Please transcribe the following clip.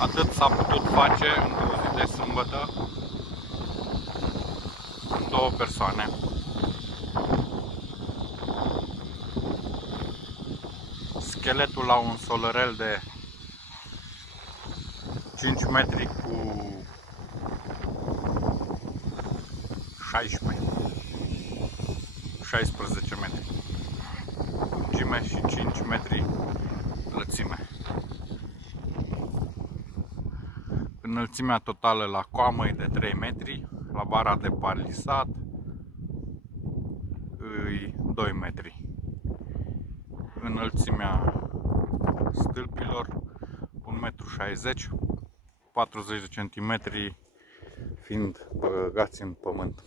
Atât s-a putut face într-o zi de sâmbătă, două persoane. Scheletul la un solărel de 5 metri cu 16 metri lungime și 5 metri lățime. Înălțimea totală la coamă e de 3 metri, la bara de palisat e 2 metri. Înălțimea stâlpilor 1,60 m, 40 de centimetri fiind băgați în pământ.